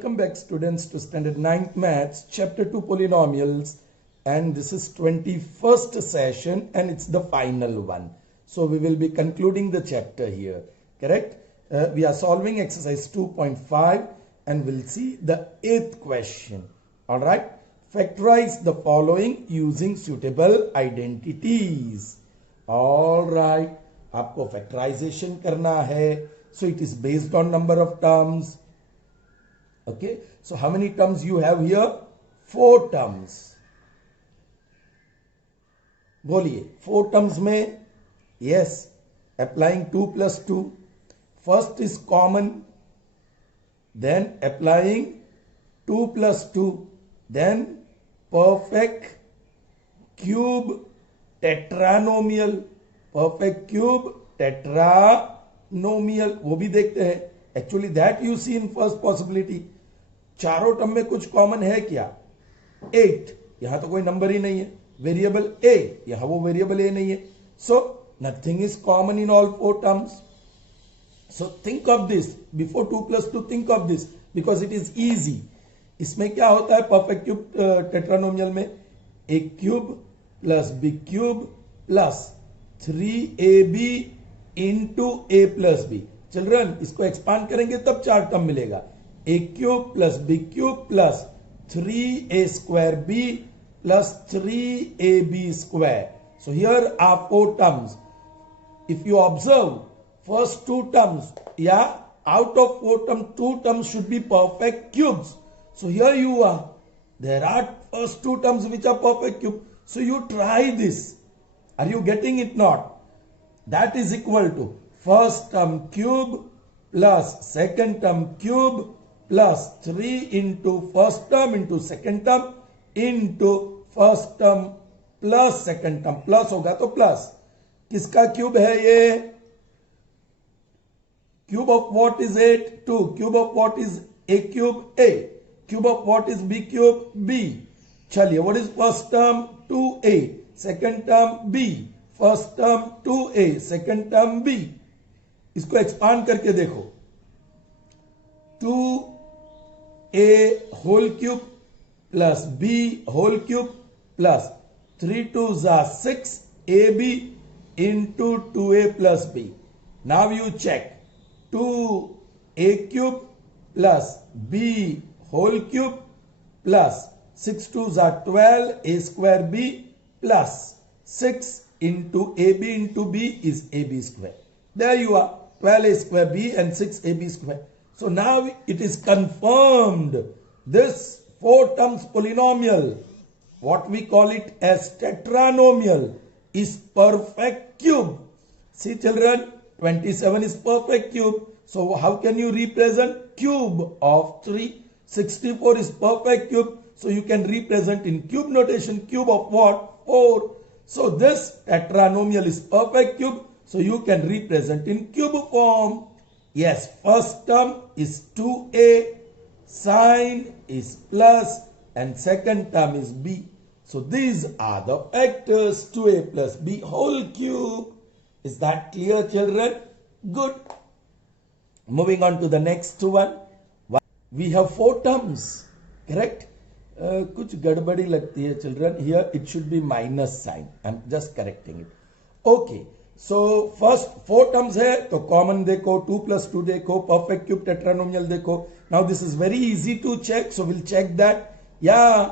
Welcome back students to standard 9th maths chapter 2 polynomials, and this is 21st session and it's the final one. So we will be concluding the chapter here, correct? We are solving exercise 2.5 and we'll see the 8th question. All right, factorize the following using suitable identities. All right, आपको factorization करना है, so it is based on number of terms. Okay, so how many terms you have here? 4 terms. बोलिए 4 terms में, yes, applying 2 plus 2. First is common, then applying 2 plus 2, then perfect cube tetranomial, perfect cube tetranomial, वो भी देखते हैं. Actually that you see in first possibility. चारों term में कुछ common है क्या? 8, यहां तो कोई नंबर ही नहीं है. वेरिएबल a, यहां वो वेरिएबल a नहीं है. So nothing is common in all 4 terms. So think of this before 2 plus 2. Think of this because it is easy. इसमें क्या होता है परफेक्ट क्यूब टेट्रानोमियल में? a cube plus b cube plus 3ab into a plus b. Children इसको expand करेंगे तब 4 term मिलेगा. a cube plus b cube plus 3a square b plus 3ab square. So here are 4 terms. If you observe first 2 terms, yeah, out of 4 terms, 2 terms should be perfect cubes. So here you are. There are first 2 terms which are perfect cube. So you try this. Are you getting it not? That is equal to first term cube plus second term cube plus 3 into first term into second term into first term plus second term. Plus होगा तो plus. किसका cube है ये? Cube of what is 8? 2. Cube of what is a cube? a. Cube of what is b cube? b. चलिए what is first term? 2a. Second term b. First term 2a, second term b. इसको expand करके देखो. 2a whole cube plus b whole cube plus 3 2s are 6 ab into 2a plus b. Now you check 2a cube plus b whole cube plus 6 2s are 12 a square b plus 6 into ab into b is ab square. There you are, 12a square b and 6ab square. So now it is confirmed this 4 terms polynomial, what we call it as tetranomial, is perfect cube. See children, 27 is perfect cube. So how can you represent cube of 3? 64 is perfect cube. So you can represent in cube notation cube of what? 4. So this tetranomial is perfect cube. So you can represent in cube form. Yes, first term is 2a, sign is plus, and second term is b. So these are the factors 2a plus b whole cube. Is that clear children? Good. Moving on to the next one. We have 4 terms, correct? कुछ गड़बड़ी लगती है children. Here it should be minus sign. I'm just correcting it. Okay. So first 4 terms है तो common देखो, 2 plus 2 देखो, perfect cube tetranomial देखो. Now this is very easy to check. So we'll check that. Yeah,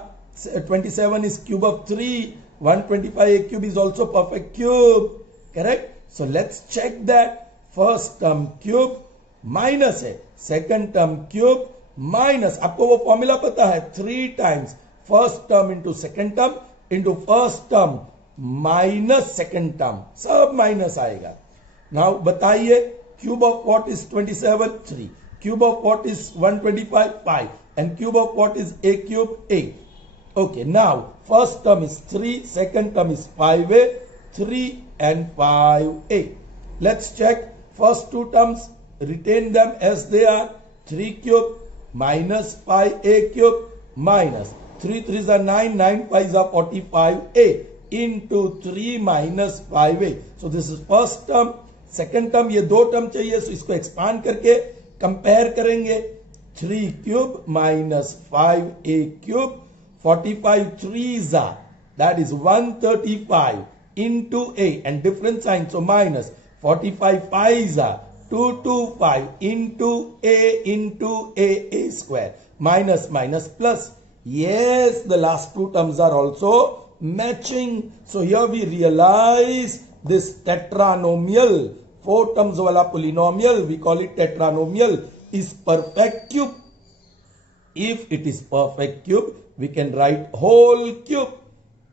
27 is cube of 3. 125 a cube is also perfect cube. Correct? So let's check that. First term cube minus है. Second term cube minus. आपको वो formula पता है, 3 times first term into second term into first term minus second term. सब minus आएगा. Now बताइए cube of what is 27? 3. Cube of what is 125? 5. And cube of what is a cube? 8. Okay, now first term is 3, second term is 5a, 3 and 5a. Let's check first 2 terms, retain them as they are. 3 cube minus 5a cube minus 3 3s are 9, 9 5s are 45a into 3 minus 5a. So this is first term. Second term, ये 2 term चाहिए, so इसको expand करके compare करेंगे. 3 cube minus 5a cube. 45 3s are, that is 135 into a, and different sign, so minus. 45 5s are 225 into a square, minus minus plus. Yes, the last two terms are also matching. So here we realize this tetranomial, 4 terms wala polynomial, we call it tetranomial, is perfect cube. If it is perfect cube, we can write whole cube.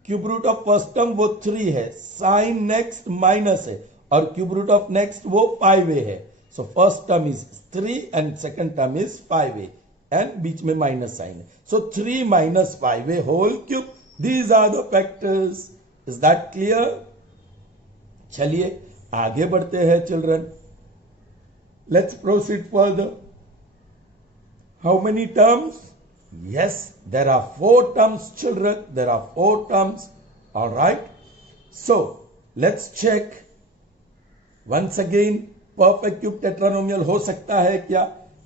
Cube root of first term वो 3 है, sign next minus है, और cube root of next वो 5a है. So first term is 3 and second term is 5a, and बीच में minus sign है. So 3 minus 5a whole cube. These are the factors. Is that clear? चलिए आगे बढ़ते हैं children. Let's proceed further. How many terms? Yes, there are 4 terms, children. There are 4 terms. All right. So, let's check. Once again, perfect cube tetranomial हो सकता है क्या?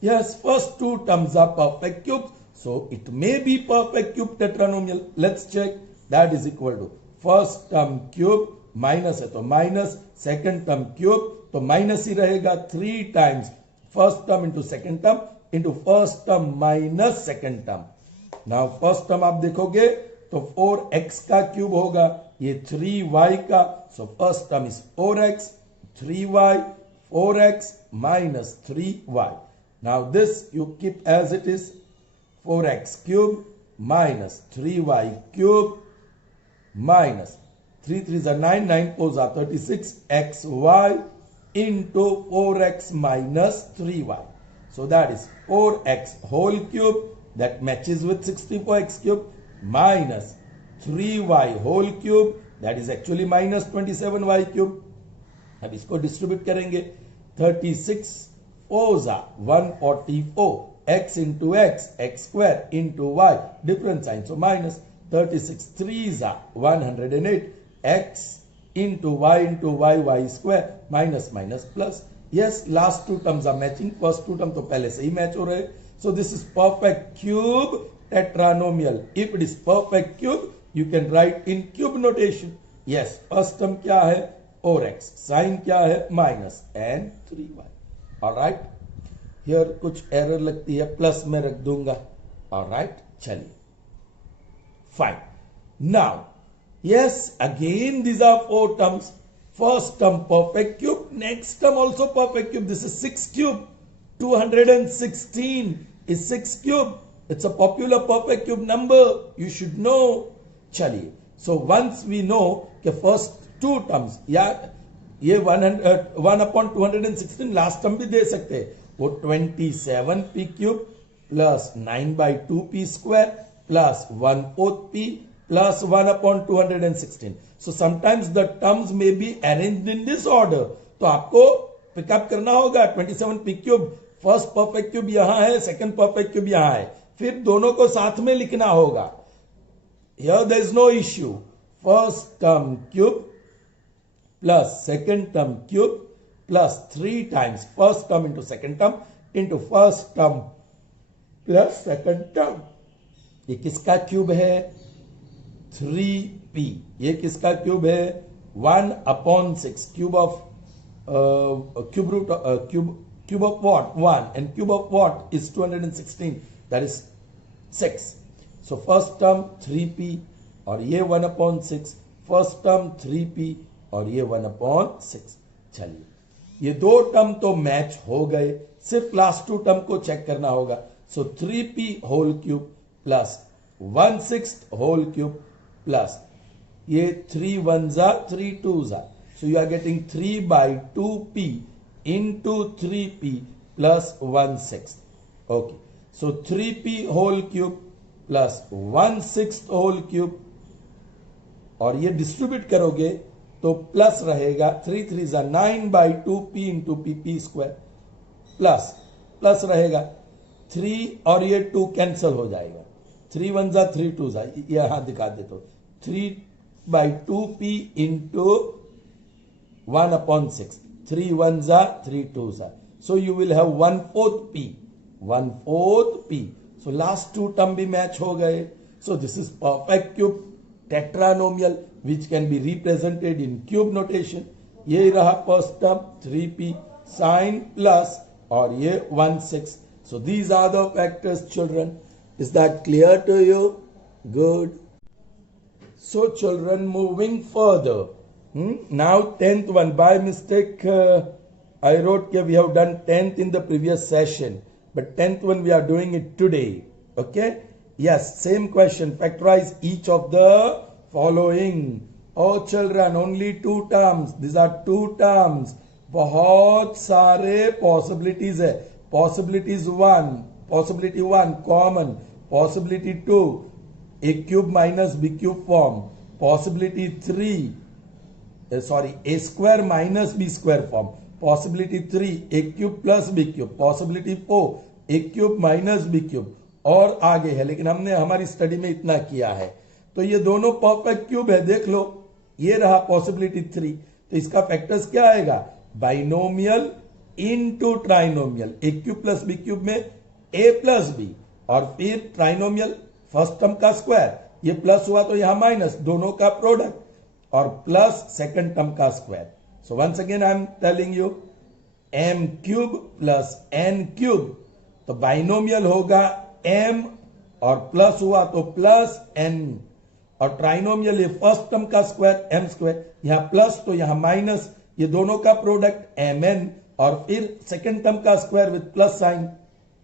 Yes, first 2 terms are perfect cubes. So, it may be perfect cube tetranomial. Let's check. That is equal to first term cube minus है तो minus, second term cube तो minus ही रहेगा 3 times first term into second term into first term minus second term. Now first term आप देखोगे तो 4x का cube होगा, ये 3y का, so first term is 4x, 3y, 4x minus 3y. Now this you keep as it is, 4x cube minus 3y cube minus 3 3s are 9, 9 4s are 36, xy into 4x minus 3y. So that is 4x whole cube, that matches with 64x cube, minus 3y whole cube, that is actually minus 27y cube. अब इसको distribute करेंगे. 36 4s are 144, x into x, x square into y, different sign, so minus. 36 3s are 108, x into y, y square, minus minus plus. Yes, last 2 terms are matching. First 2 term तो पहले से ही match हो रहे. So this is perfect cube tetranomial. If it is perfect cube, you can write in cube notation. Yes, first term क्या है? 4x. Sign क्या है? Minus and 3y. All right. Here कुछ error लगती है, plus में रख दूंगा. All right. चलिए. Fine. Now, yes, again these are 4 terms. First term perfect cube, next term also perfect cube. This is 6 cube. 216 is 6 cube. It's a popular perfect cube number. You should know. चलिए. So once we know कि first 2 terms, या ये 1/216 last term भी दे सकते हैं. वो 27p cube plus 9/2p square plus 1/4 p plus 1/216. So sometimes the terms may be arranged in this order. तो आपको पिकअप करना होगा. 27p cube, first perfect cube यहां है, सेकंड परफेक्ट क्यूब यहां है, फिर दोनों को साथ में लिखना होगा. Here there is no issue. First term cube plus second term cube plus 3 times first term into second term into first term plus second term. ये किसका क्यूब है? 3p. ये किसका क्यूब है? 1/6. Cube of cube root cube of what? 1, and cube of what is 216, that is 6. So first term 3p और ये 1/6, first term 3p और ये 1/6. चलिए ये 2 टर्म तो मैच हो गए, सिर्फ लास्ट 2 टर्म को चेक करना होगा. So 3p whole cube plus 1/6 whole cube plus ये 3 1s are 3 2s are. So you are getting 3/2p into 3p plus 1/6. Okay. So 3p whole cube plus 1/6 whole cube और ये distribute करोगे तो plus रहेगा 3 3s are 9/2p into pp square plus plus रहेगा 3 और ये 2 cancel हो जाएगा. 3 1s are 3 2s are. यहां दिखा दे तो 3/2p into 1/6. 3 1s are 3 2s are. So you will have 1/4 p 1/4 p. So last two term भी मैच हो गए. So this is perfect cube tetranomial which can be represented in cube notation. ये रहा first term 3p sin plus और ये 1/6. So these are the factors, children. Is that clear to you? Good. So children, moving further. Now 10th one. By mistake I wrote that we have done 10th in the previous session. But 10th one we are doing it today. Okay? Yes, same question. Factorize each of the following. Oh children, only two terms. These are two terms. बहुत सारे possibilities है. Possibilities 1. Possibility 1 common. Possibility 2 a cube minus b cube form. Possibility 3 a square minus b square form. Possibility 3 a cube plus b cube. Possibility 4 a cube minus b cube. और आगे है, लेकिन हमने हमारी study में इतना किया है. तो ये दोनों परफेक्ट क्यूब है, देख लो. ये रहा पॉसिबिलिटी 3. तो इसका फैक्टर्स क्या आएगा? Binomial into trinomial. A cube plus B cube में ए प्लस बी और फिर ट्राइनोमियल फर्स्ट टर्म का स्क्वायर. ये प्लस हुआ तो यहां माइनस, दोनों का प्रोडक्ट और प्लस सेकंड टर्म का square. So once again I am telling you M cube plus N cube. तो बाइनोमियल होगा m और प्लस हुआ तो प्लस n और ट्राइनोमियल ये फर्स्ट टर्म का स्क्वायर m स्क्वायर, यहां प्लस तो यहां माइनस, ये दोनों का प्रोडक्ट mn और फिर सेकंड टर्म का square with plus sign.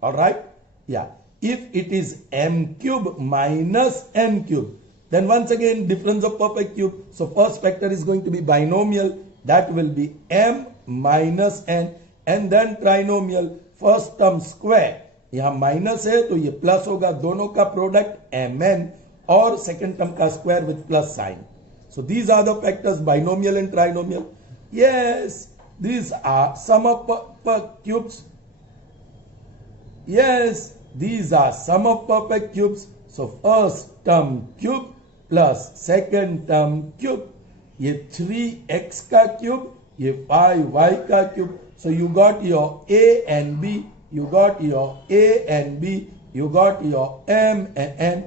Alright, या if it is m cube minus n cube, then once again difference of perfect cube. So first factor is going to be binomial, that will be m minus n, and then trinomial first term square. यहां minus है तो ये plus होगा, दोनों का product mn और second term का square with plus sign. So these are the factors binomial and trinomial. Yes, these are sum of cubes. Yes, these are sum of perfect cubes. So first term cube plus second term cube. ये 3x का cube, ये 5y का cube. So you got your a and b. You got your a and b. You got your m and n.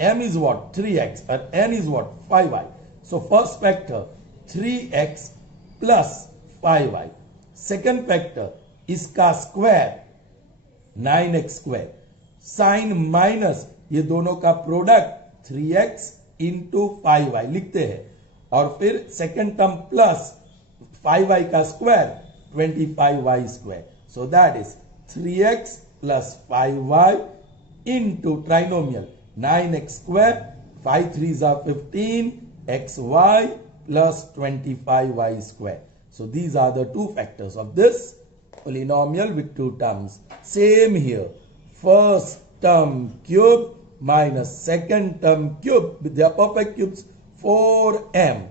M is what? 3x and n is what? 5y. So first factor 3x plus 5y. Second factor इसका square 9x square. Sign minus ये दोनों का product 3x into 5y लिखते हैं, और फिर second term plus 5y का square 25y square. So that is 3x plus 5y into trinomial 9x square, 5 3s are 15, xy plus 25y square. So these are the two factors of this polynomial with two terms. Same here, first term cube minus second term cube with their perfect cubes 4m.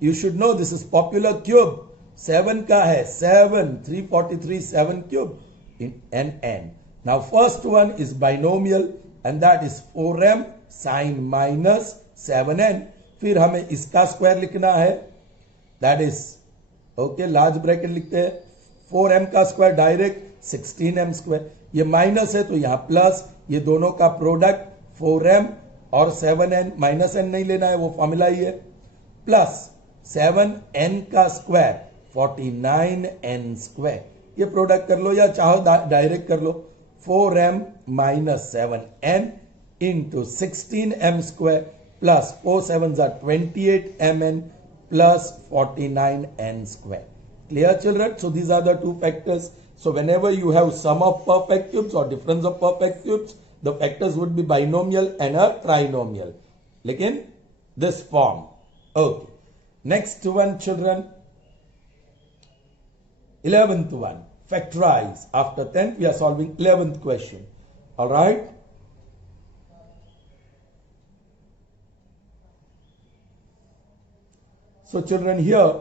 You should know this is popular cube. 7 का है 7, 343 7 cube in n. Now first one is binomial and that is 4m sin minus 7n. फिर हमें इसका square लिखना है, that is okay, large bracket लिखते हैं. 4m का स्क्वायर डायरेक्ट 16m स्क्वायर. ये माइनस है तो यहां प्लस, ये दोनों का प्रोडक्ट 4m और 7n. माइनस n नहीं लेना है, वो फॉर्मूला ही है. प्लस 7n का स्क्वायर 49n स्क्वायर. ये प्रोडक्ट कर लो या चाहो डायरेक्ट कर लो. 4m minus 7n into 16m square plus 4 7s are 28mn plus 49n square. Clear, children? So these are the two factors. So whenever you have sum of perfect cubes or difference of perfect cubes, the factors would be binomial and a trinomial. Like in this form. Okay. Next one, children. 11th one. Factorize. After 10th, we are solving 11th question. All right. So children, here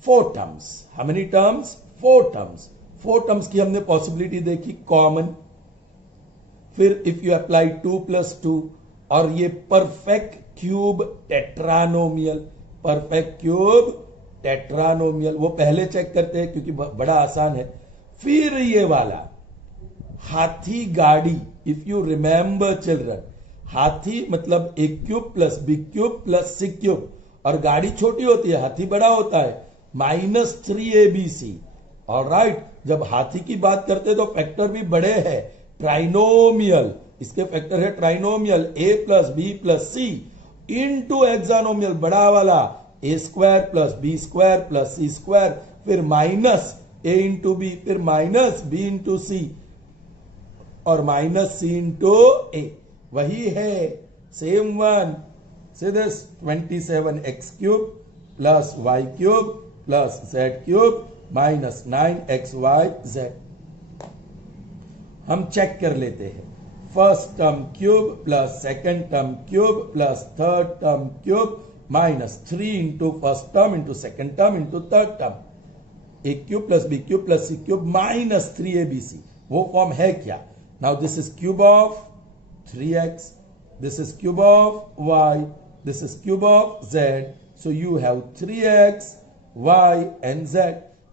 four terms. How many terms? Four terms. Four terms की हमने possibility देखी common. फिर if you apply 2 plus 2 और ये perfect cube tetranomial. Perfect cube, tetranomial. वो पहले check करते हैं क्योंकि बड़ा आसान है। फिर ये वाला हाथी गाड़ी, इफ यू रिमेंबर चिल्ड्रन, हाथी मतलब a cube plus B cube plus c cube, और गाड़ी छोटी होती है, हाथी बड़ा होता है, -3abc। ऑलराइट, जब हाथी की बात करते हैं तो फैक्टर भी बड़े हैं, ट्राइनोमियल, इसके फैक्टर है trinomial, a plus b plus c into hexanomial बड़ा वाला a square plus b square plus c square, फिर माइनस a इंटू बी, फिर माइनस बी इंटू सी और माइनस सी इंटू ए। वही है same one. Say this 27x cube plus y cube plus z cube minus 9xyz। हम check कर लेते हैं। First term cube plus second term cube plus third term cube minus 3 into first term into second term into third term, a cube plus B cube plus c cube minus 3abc। वो form है क्या? Now this is cube of 3x, this is cube of y, this is cube of z, so you have 3x, y and z.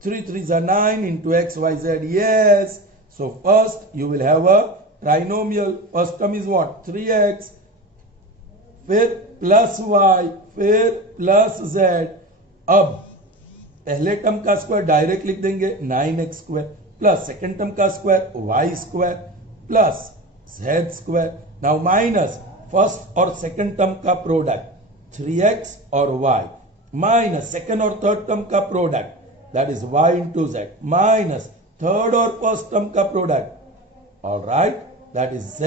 3 3s are 9 into x, y, z, yes. So first you will have a trinomial, first term is what? 3x, फिर plus y, फिर plus z। अब पहले term का square direct लिख देंगे 9x square plus second term का square y square plus z square. Now minus first और second term का प्रोडक्ट 3x और y माइनस सेकंड और थर्ड टर्म का product that is y into z minus third और first term का product, alright, that is z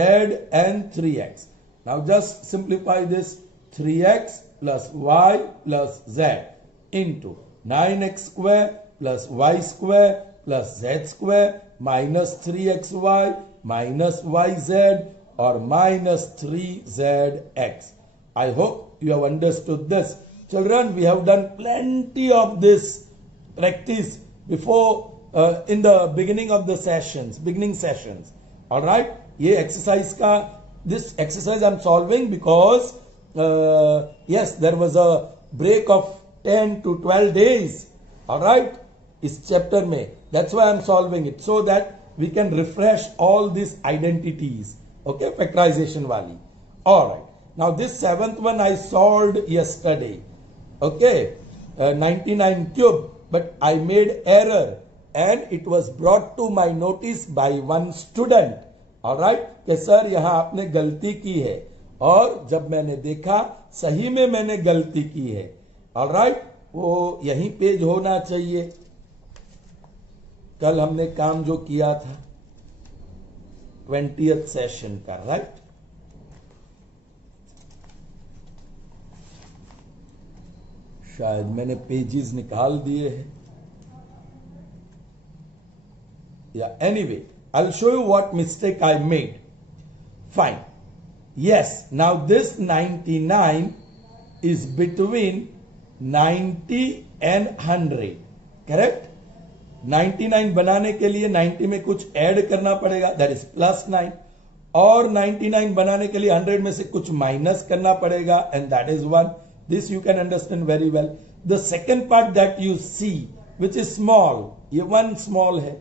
and 3x। Now just simplify this, 3x plus y plus z into 9x square plus y square plus z square minus 3xy minus yz or minus 3zx. I hope you have understood this. Children, we have done plenty of this practice before in the beginning of the sessions, beginning sessions. All right? ये exercise का, this exercise I'm solving because yes, there was a break of 10 to 12 days. All right? इस chapter में. That's why I'm solving it so that we can refresh all these identities. Okay, factorization wali. All right. Now this seventh one I solved yesterday. Okay, 99 cube, but I made error and it was brought to my notice by one student. All right, कि sir यहाँ आपने गलती की है, और जब मैंने देखा सही में मैंने गलती की है। All right, वो यहीं पेज होना चाहिए। कल हमने काम जो किया था 20th सेशन का, राइट? शायद मैंने पेजेस निकाल दिए हैं, या anyway I will show you what mistake I made. Fine, yes, now this 99 is between 90 and 100, correct? 99 बनाने के लिए 90 में कुछ ऐड करना पड़ेगा, दैट इज +9, और 99 बनाने के लिए 100 में से कुछ माइनस करना पड़ेगा, and that is 1। This you can understand very well. The second part that you see which is small, ये 1 स्मॉल है,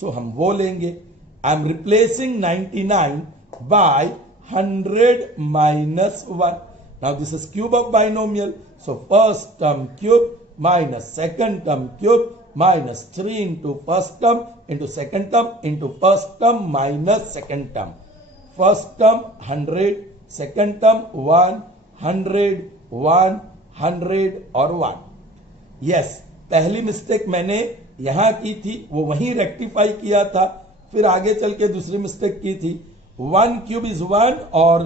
सो हम वो लेंगे। I am replacing 99 by 100 minus 1. Now this is cube of binomial, so first term cube minus second term cube minus 3 into first term into second term into first term minus second term. First term 100, second term 1, 100, 1, 100 और 1. Yes, पहली mistake मैंने यहां की थी, वो वहीं rectify किया था, फिर आगे चल के दूसरी मिस्टेक की थी। 1 क्यूब इज 1 और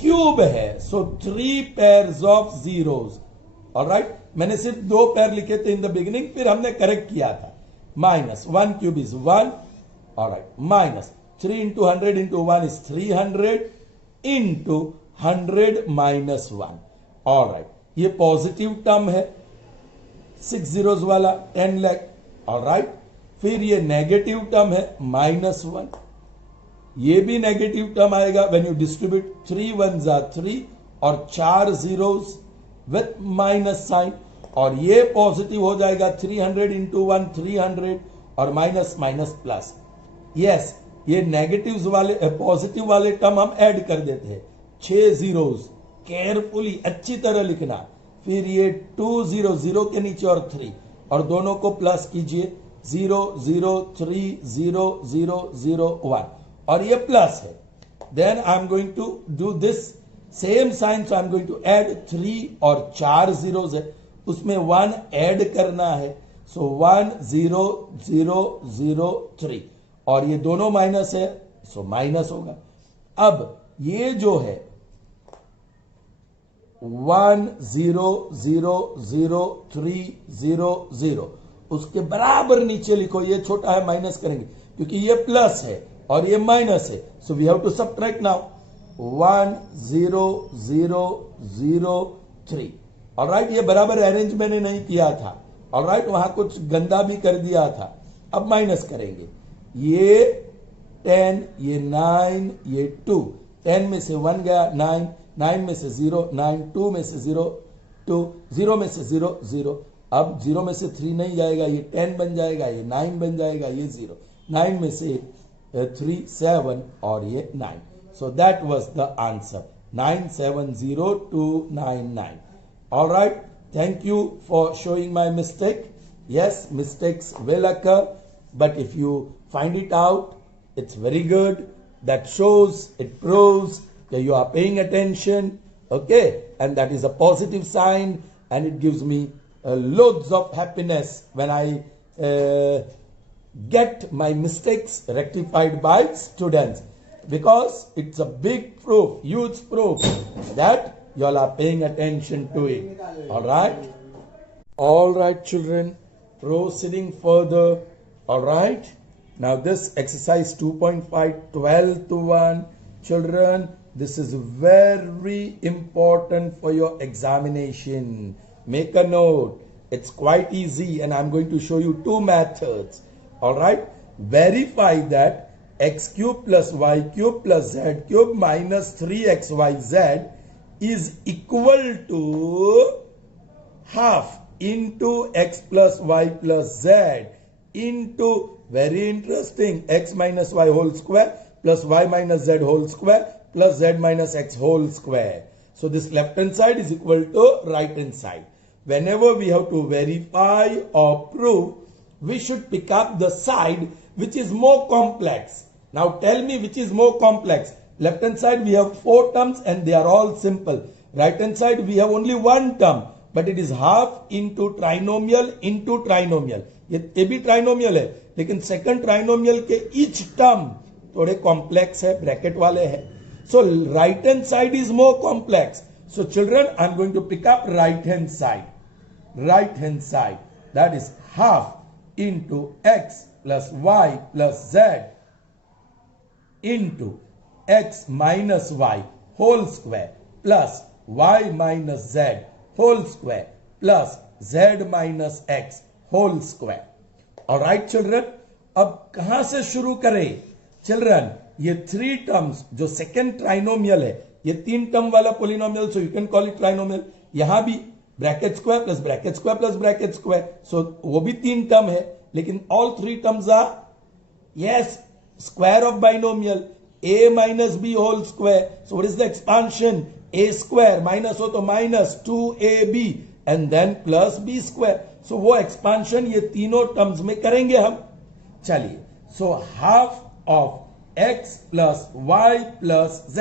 क्यूब है, so 3 pairs of zeros. Alright, मैंने सिर्फ 2 पेयर लिखे थे इन द बिगिनिंग, फिर हमने करेक्ट किया था। Minus 1 cube is 1, alright, minus 3 into 100 into 1 is 300 into 100 minus 1। Alright, ये पॉजिटिव टर्म है 6 zeros वाला 10 लाख। ऑलराइट, फिर ये नेगेटिव टर्म है -1, ये भी नेगेटिव टर्म आएगा when you distribute 3 1s are 3 और 4 zeros, विथ माइनस साइन, और ये पॉजिटिव हो जाएगा 300 इंटू 1 300 और माइनस माइनस प्लस। यस, ये नेगेटिव्स वाले पॉजिटिव वाले टर्म हम ऐड कर देते हैं, 6 जीरोस, केयरफुली अच्छी तरह लिखना, फिर ये 2 0 0 के नीचे और 3, और दोनों को प्लस कीजिए, 0 0 3 0 0 0 1, और ये प्लस है। Then I am going to do this same sign, so I am going to add 3 और 4 जीरोस है, उसमें 1 ऐड करना है, सो 1 0 0 0 3, और ये दोनों माइनस है, सो माइनस होगा। अब ये जो है 1 0 0 0 3 0 0, उसके बराबर नीचे लिखो, ये छोटा है माइनस करेंगे क्योंकि ये प्लस है और ये माइनस है, so we have to subtract now. 1 0 0 0 3, alright, ये बराबर अरेंज मैंने नहीं किया था, ऑलराइट, वहां कुछ गंदा भी कर दिया था। अब माइनस करेंगे, ये 10, ये 9, ये 2, 10 में से 1 गया 9, 9 में से 0 9, 2 में से 0 2, 0 में से 0 0, अब 0 में से 3 नहीं जाएगा, ये 10 बन जाएगा, ये 9 बन जाएगा, ये 0, 9 में से 3 7 और ये 9, so that was the answer, 970299। All right, thank you for showing my mistake. Yes, mistakes will occur, but if you find it out, it's very good. That shows, it proves that you are paying attention, okay, and that is a positive sign, and it gives me loads of happiness when I get my mistakes rectified by students, because it's a big proof, huge proof that you all are paying attention to it. All right children, proceeding further. All right, now this exercise 2.5 12 to 1, children, this is very important for your examination. Make a note, it's quite easy, and I'm going to show you 2 methods. All right, verify that x cube plus y cube plus z cube minus 3xyz is equal to half into x plus y plus z into, very interesting, x minus y whole square plus y minus z whole square plus z minus x whole square. So this left hand side is equal to right hand side. Whenever we have to verify or prove, we should pick up the side which is more complex. Now tell me which is more complex. Left hand side we have 4 terms and they are all simple. Right hand side we have only 1 term, but it is half into trinomial into trinomial. ये भी trinomial है, लेकिन second trinomial के each term थोड़े complex है, bracket वाले हैं. So right hand side is more complex. So children, I am going to pick up right hand side. Right hand side, that is half into x plus y plus z into x minus y whole square plus y minus z whole square plus z minus x whole square. All right children, अब कहां से शुरू करें children? ये 3 terms जो second trinomial है, ये 3 term वाला polynomial, so you can call it trinomial. यहां भी bracket square plus bracket square plus bracket square, so वो भी 3 टर्म है, लेकिन all 3 terms are yes square of binomial a minus b whole square. So what is the expansion? A square minus हो तो minus 2ab and then plus b square. So वो expansion ये तीनों terms में करेंगे हम. चलिए, so half of x plus y plus z,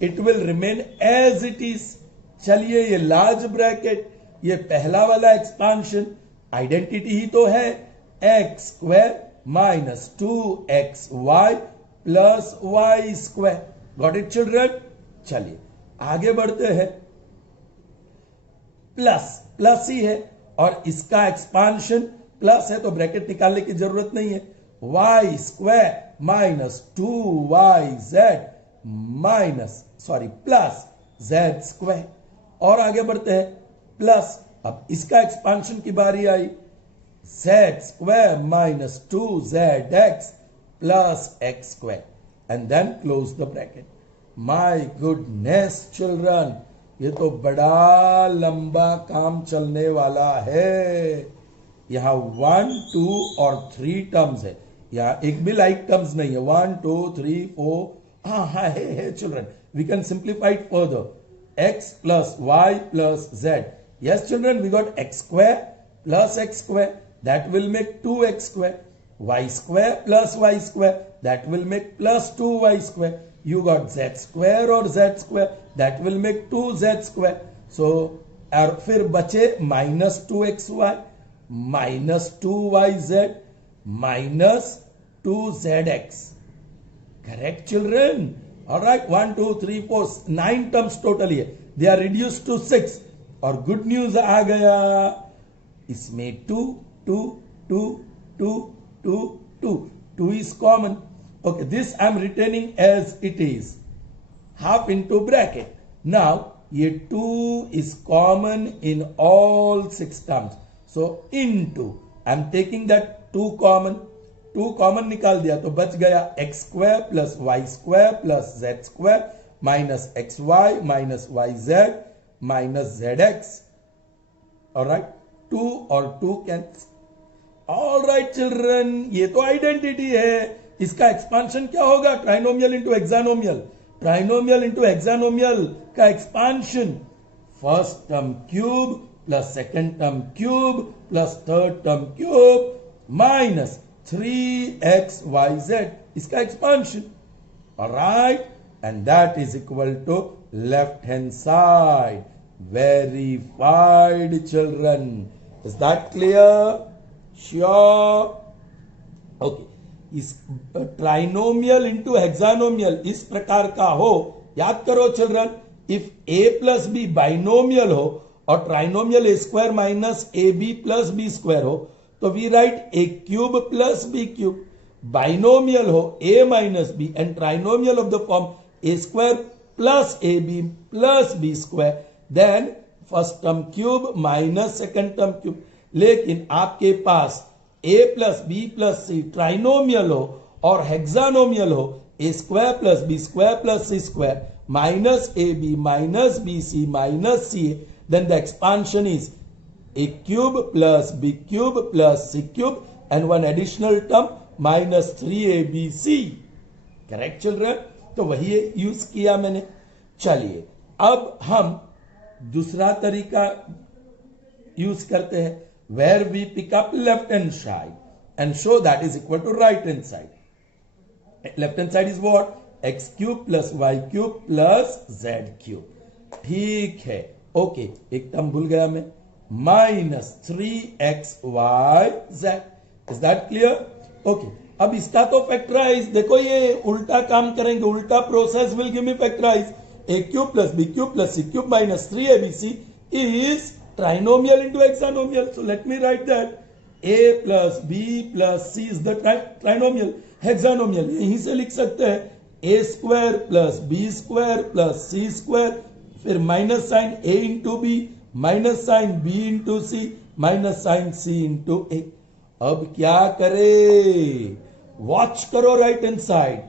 it will remain as it is. चलिए, ये लार्ज ब्रैकेट, ये पहला वाला एक्सपांशन, आइडेंटिटी ही तो है, X square minus 2xy plus Y square. Got it children? चलिए आगे बढ़ते हैं. प्लस प्लस ही है और इसका एक्सपांशन प्लस है तो ब्रैकेट निकालने की जरूरत नहीं है. Y square minus 2yz minus plus z square. और आगे बढ़ते हैं, प्लस, अब इसका एक्सपांशन की बारी आई, z square minus 2zx plus x square and then close the bracket. My goodness children, ये तो बड़ा लंबा काम चलने वाला है। यहाँ 1, 2 और 3 टर्म्स है, यहाँ एक भी लाइक टर्म्स नहीं है। 1, 2, 3, 4, हाँ है children, we can simplify it further. x plus y plus z. Yes children, we got x square plus x square, that will make 2x square. Y square plus y square, that will make plus 2y square. You got z square or z square, that will make 2z square. So और फिर बचे minus 2xy minus 2yz minus 2zx. Correct children? Alright, 1, 2, 3, 4, 9 terms totally है. They are reduced to 6. और good news आ गया, इसमें 2, 2, 2, 2, 2, 2. 2 is common. Okay, this I am retaining as it is. Half into bracket. Now, ये 2 is common in all 6 terms. So, into. I am taking that 2 common. 2 common निकाल दिया तो बच गया x square plus Y square plus Z square minus x Y minus Y Z minus Z x. Alright, 2 और 2 cancel. Alright children, ये तो identity है। इसका एक्सपांशन क्या होगा? Trinomial into hexanomial. Trinomial into hexanomial का expansion first term cube plus second term cube plus third term cube minus 3xyz, इसका expansion. Alright, and that is equal to left hand side. Verified children, is that clear? Sure? Okay, इस trinomial into hexanomial इस प्रकार का हो, याद करो children, if a plus b binomial हो और trinomial a square minus a b plus b square हो, तो we write a cube plus B cube. Binomial हो a minus b and trinomial of the form a square plus a b plus b square, then first term cube minus second term cube. लेकिन आपके पास a plus b plus c trinomial हो और hexanomial हो a square plus b square plus c square minus a b minus b c minus c, then the expansion is a cube plus b cube plus c cube and one additional term minus 3abc. Correct children? तो वही use किया मैंने। चलिए अब हम दूसरा तरीका use करते हैं, where we pick up left hand side and show that is equal to right hand side. Left hand side is what? x cube plus y cube plus z cube. ठीक है, ओके, एक term भूल गया मैं, minus 3xyz। Is that clear? Okay, अब इसका तो factorise, देखो ये उल्टा काम करेंगे, उल्टा process will give me factorize. A cube plus B cube plus c cube minus 3abc is trinomial into hexanomial. So let me write that a plus b plus c is the trinomial. Hexanomial यहीं से लिख सकते हैं a square plus b square plus c square, फिर minus sign a into b minus sign b into c minus sign c into a. अब क्या करे? Watch करो राइट हैंड साइड।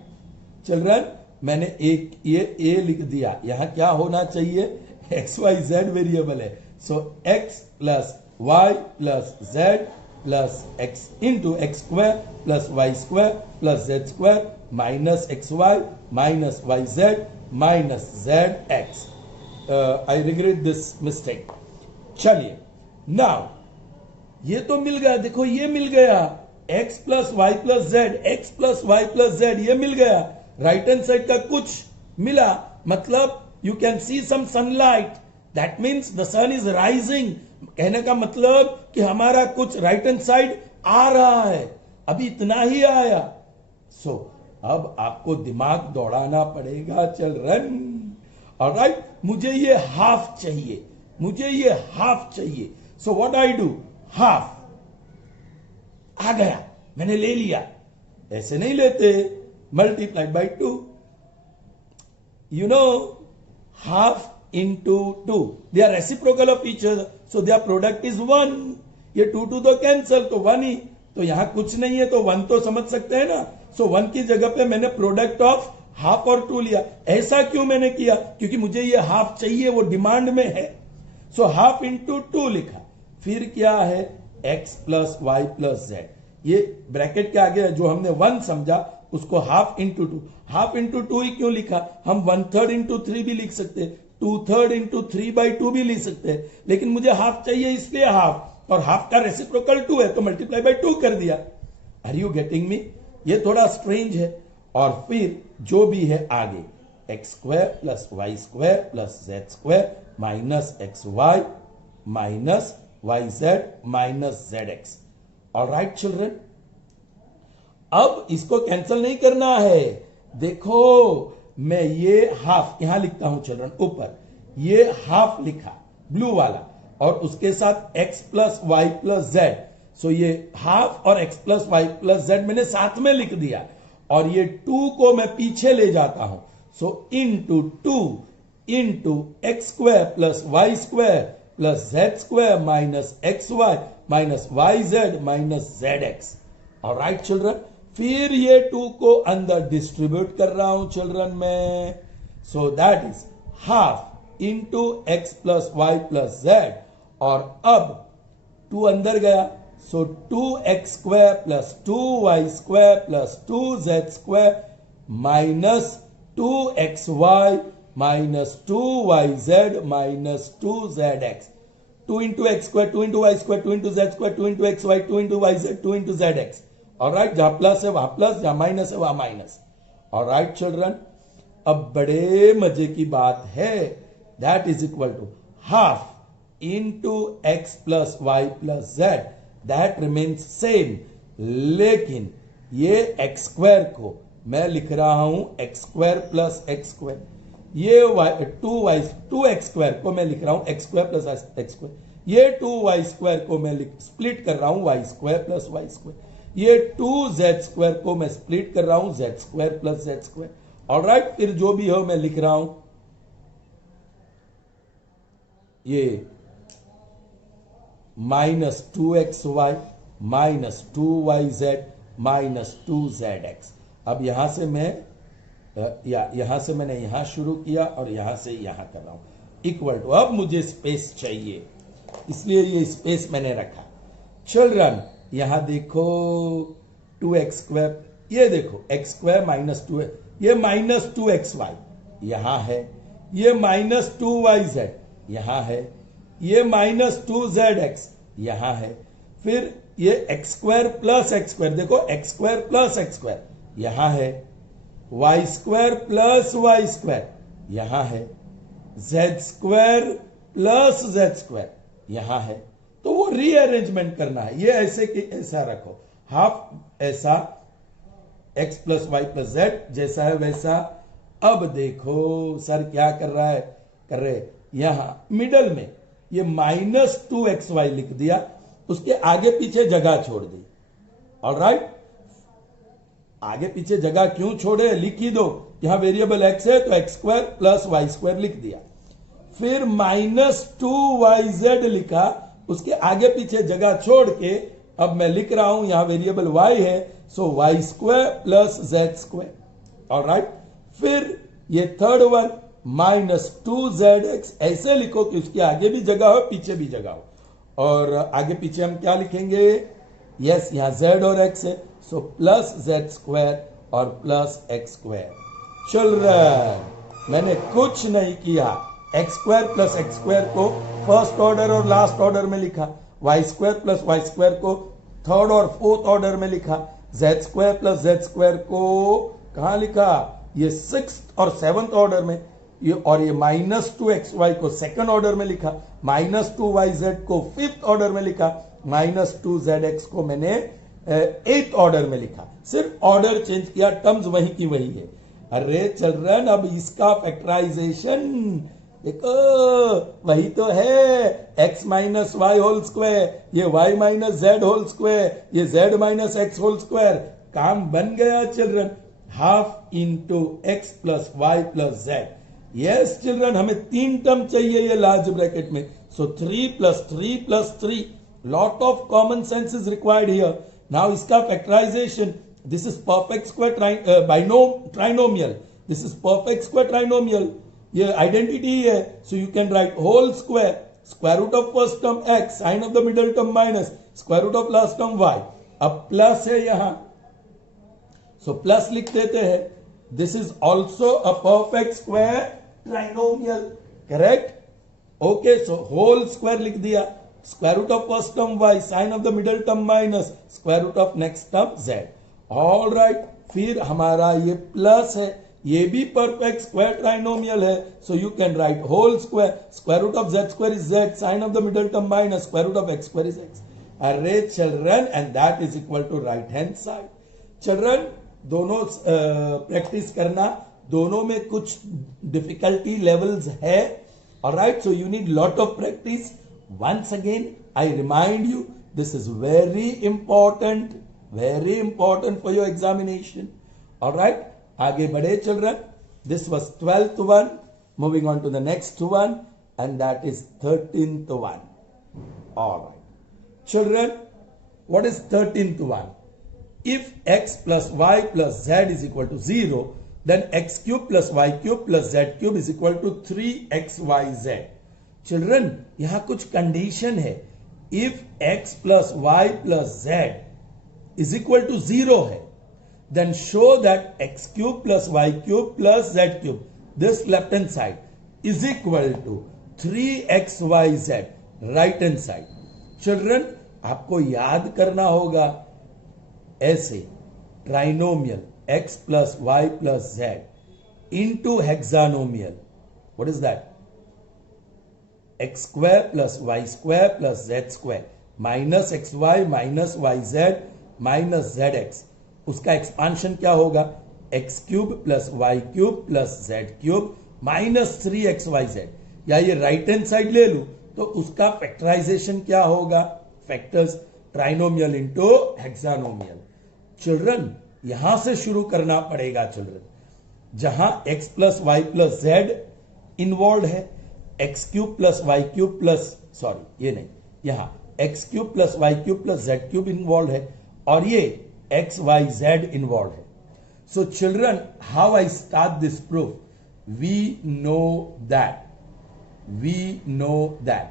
चिल्ड्रन, मैंने एक ये ए लिख दिया, यहां क्या होना चाहिए? एक्स वाई जेड वेरिएबल है, so x plus Y plus z plus x into x square plus Y square plus Z square minus x Y minus Y Z minus Z x. I regret this mistake. चलिए, now ये तो मिल गया, देखो ये मिल गया x plus Y plus z, x plus Y plus Z, ये मिल गया। राइट हैंड साइड का कुछ मिला, मतलब you can see some sunlight, that means the sun is rising. कहने का मतलब कि हमारा कुछ राइट हैंड साइड आ रहा है, अभी इतना ही आया। सो अब आपको दिमाग दौड़ाना पड़ेगा चिल्ड्रन। ऑलराइट, मुझे ये हाफ चाहिए, मुझे ये हाफ चाहिए। So what I do? Half आ गया, मैंने ले लिया। ऐसे नहीं लेते, multiplied by 2। You know, half into 2, they are reciprocal of each other, so their product is 1। ये 2 2 तो कैंसल, तो 1 ही, तो यहां कुछ नहीं है तो 1 तो समझ सकते हैं ना। सो 1 की जगह पे मैंने प्रोडक्ट ऑफ हाफ और 2 लिया। ऐसा क्यों मैंने किया? क्योंकि मुझे ये हाफ चाहिए, वो डिमांड में है। सो हाफ इंटू 2 लिखा। फिर क्या है? x plus Y plus Z. ये ब्रैकेट के आगे जो हमने 1 समझा उसको हाफ इंटू 2। हाफ इंटू 2 ही क्यों लिखा? हम 1/3 इंटू 3 भी लिख सकते हैं, 2/3 इंटू 3/2 भी लिख सकते हैं, लेकिन मुझे हाफ चाहिए इसलिए हाफ, और हाफ का रेसिप्रोकल 2 है तो मल्टीप्लाई बाय 2 कर दिया। Are you getting me? ये थोड़ा स्ट्रेंज है। और फिर जो भी है आगे, X square plus Y square plus Z square minus x Y minus Y Z minus Z x. Alright children, अब इसको कैंसिल नहीं करना है। देखो मैं ये हाफ यहां लिखता हूं चिल्ड्रन, ऊपर ये हाफ लिखा ब्लू वाला, और उसके साथ x plus Y plus z. So ये हाफ और x plus Y plus z मैंने साथ में लिख दिया, और ये 2 को मैं पीछे ले जाता हूं। So into 2 into x square plus Y square plus Z square minus x Y minus Y Z minus Z x. Alright children, फिर ये 2 को अंदर डिस्ट्रीब्यूट कर रहा हूं चिल्ड्रन में। So that is half into x plus Y plus Z, और अब 2 अंदर गया, so 2x square plus 2y square plus 2z square minus 2xy minus 2yz minus 2zx। 2 into x square, 2 into Y square, 2 into Z square, 2 into X Y, 2 into Y Z, 2 into Z x. Alright, जहां plus है वहां plus, जहां minus है वहां minus. Alright children, अब बड़े मजे की बात है, that is equal to half into x plus Y plus Z, that remains same. लेकिन ये एक्स स्क्वायर को मैं लिख रहा हूं X square plus X square, ये टू एक्स स्क्वायर को मैं लिख रहा हूं X square plus X square, ये 2y स्क्वायर को मैं स्प्लिट कर रहा हूं Y square plus Y square, ये 2z स्क्वायर को मैं स्प्लिट कर रहा हूं z square plus z square. Alright, फिर जो भी हो मैं लिख रहा हूं ये minus 2xy minus 2yz minus 2zx। अब यहां से मैं यहां से मैंने यहां शुरू किया और यहां से यहां कर रहा हूं इक्वल टू। अब मुझे स्पेस चाहिए, इसलिए ये स्पेस मैंने रखा। चिल्ड्रन यहां देखो 2x स्क्वायर, ये देखो x स्क्वायर माइनस 2, ये माइनस 2xy यहां है, ये माइनस 2yz यहां है, ये माइनस 2zx यहां है, फिर ये x square plus x square, देखो x square plus x square यहां है, y square plus y square यहां है, z square plus z square यहां है। तो वो रीअरेंजमेंट करना है, ये ऐसे कि ऐसा रखो, हाफ ऐसा x plus Y plus Z जैसा है वैसा। अब देखो सर क्या कर रहा है, कर रहे यहां मिडल में ये माइनस 2xy लिख दिया, उसके आगे पीछे जगह छोड़ दी। ऑलराइट, आगे पीछे जगह क्यों छोड़े, लिख ही दो, यहां वेरिएबल x है तो x square plus Y square लिख दिया, फिर माइनस 2yz लिखा, उसके आगे पीछे जगह छोड़ के अब मैं लिख रहा हूं यहां वेरिएबल y है, so y square plus Z square. Alright, फिर ये थर्ड वन माइनस 2zx, ऐसे लिखो कि उसके आगे भी जगह हो पीछे भी जगह हो, और आगे पीछे हम क्या लिखेंगे, यस यहां z और x है, सो प्लस जेड स्क्वायर और प्लस एक्स स्क्वायर। चिल्ड्रन मैंने कुछ नहीं किया, X square plus X square को फर्स्ट ऑर्डर और लास्ट ऑर्डर में लिखा, Y square plus Y square को थर्ड और फोर्थ ऑर्डर में लिखा, Z square plus Z square को कहां लिखा, ये सिक्स और सेवंथ ऑर्डर में, ये और ये माइनस 2xy को सेकंड ऑर्डर में लिखा, माइनस 2yz को फिफ्थ ऑर्डर में लिखा, माइनस 2zx को मैंने एथ ऑर्डर में लिखा, सिर्फ ऑर्डर चेंज किया, टर्म्स वही की वही है। अरे चिल्ड्रन अब इसका फैक्टराइजेशन देखो वही तो है, x minus y whole square, ये y minus z whole square, ये z minus x whole square, काम बन गया children, half into x plus Y plus z. Yes children, हमें 3 टर्म चाहिए ये लार्ज ब्रैकेट में, so 3 plus 3 plus 3, lot of common sense is required here. Now इसका factorization, this is perfect square trinomial, this is perfect square trinomial, ये identity ही है. So you can write whole square, square root of first term x, sign of the middle term minus square root of last term y. अब plus है यहां, so plus लिख देते हैं. This is also a perfect square trinomial, correct. Okay, so whole square लिख दिया, square root of first term y, sign of the middle term minus square root of next term z. All right, फिर हमारा ये plus है, ये भी perfect square trinomial है. So you can write whole square, square root of z square is z, sign of the middle term minus square root of x square is x. अरे children, and that is equal to right hand side. Children, दोनों practice करना, दोनों में कुछ difficulty levels है. Alright, so you need lot of practice. Once again, I remind you, this is very important for your examination. All right, आगे बढ़े children. This was 12th one. Moving on to the next one, and that is 13th one. All right, children, what is 13th one? If x plus y plus z is equal to 0, then x cube plus y cube plus z cube is equal to 3xyz. Children, यहां कुछ condition है. If x plus Y plus z is equal to 0 है, then show that x cube plus y cube plus z cube, this left hand side is equal to 3xyz right hand side. Children, आपको याद करना होगा ऐसे trinomial x plus Y plus z into hexanomial. What is that? x square plus Y square plus Z square minus x Y minus Y Z minus Z x. उसका expansion क्या होगा? x cube plus y cube plus z cube minus 3xyz. या ये right hand side ले लू तो उसका factorization क्या होगा? Factors trinomial into hexanomial. Children, यहां से शुरू करना पड़ेगा चिल्ड्रन, जहां x plus Y plus z involve है, x cube plus y cube plus, sorry ये नहीं, यहां x cube plus y cube plus z cube involve है, और ये एक्स वाई जेड इन्वॉल्व है. So children, how I start this proof? We know that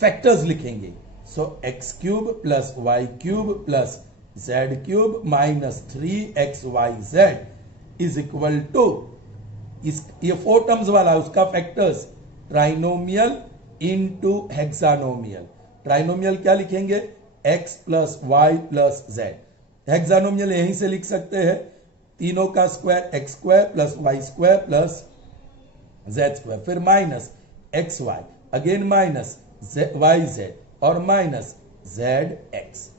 factors लिखेंगे. So x cube plus y cube plus z cube minus 3xyz is equal to, ये 4 terms वाला उसका factors trinomial into hexanomial. Trinomial क्या लिखेंगे? x plus Y plus z. हेक्सानोमियल यहीं से लिख सकते हैं, तीनों का square x square plus Y square plus Z square, फिर minus x y, again minus Y z और minus Z x.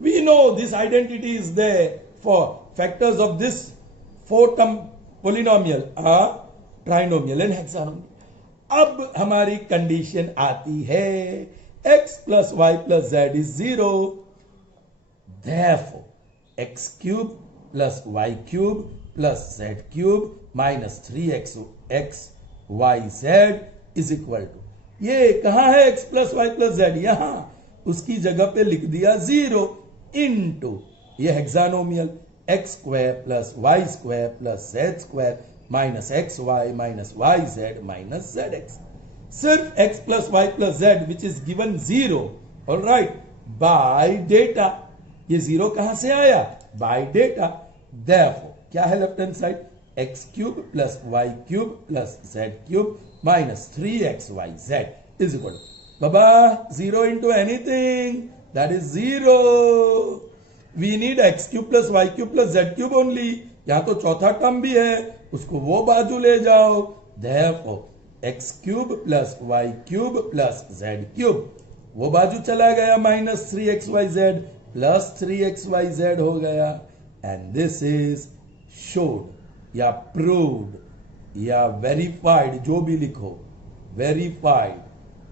We know this identity is there for factors of this 4 term polynomial are trinomial and hexanomial. अब हमारी condition आती है, x plus Y plus z is 0, therefore x cube plus y cube plus z cube minus 3xyz is equal to, ये कहां है x plus Y plus z? यहां, उसकी जगह पे लिख दिया 0 इंटू ये hexanomial x square plus Y square plus Z square minus x Y minus Y Z minus Z x. सिर्फ x plus Y plus z which is given 0, all right, bye data. ये 0 कहां से आया? Bye data. Therefore क्या है left hand side? x cube plus y cube plus z cube minus 3xyz is equal to, बाबा 0 into anything, that is 0. We need x cube plus y cube plus z cube only. यहां तो चौथा term भी है, उसको वो बाजू ले जाओ. Therefore x cube plus y cube plus z cube, वो बाजू चला गया, माइनस 3xyz प्लस 3xyz हो गया. एंड दिस इज शोड या प्रूव्ड या वेरीफाइड, जो भी लिखो, verified.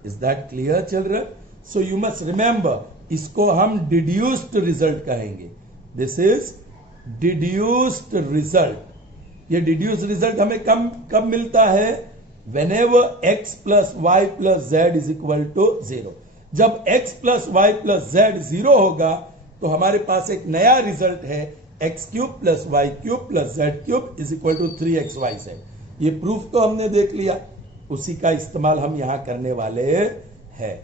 Is that clear children? So you must remember, इसको हम डिड्यूस्ड रिजल्ट कहेंगे. This is deduced result. ये डिड्यूस्ड रिजल्ट हमें कब मिलता है? whenever x plus Y plus z is equal to 0. जब x plus Y plus z 0 होगा तो हमारे पास एक नया रिजल्ट है, x cube plus y cube plus z cube is equal to 3xyz। ये प्रूफ तो हमने देख लिया, उसी का इस्तेमाल हम यहां करने वाले हैं।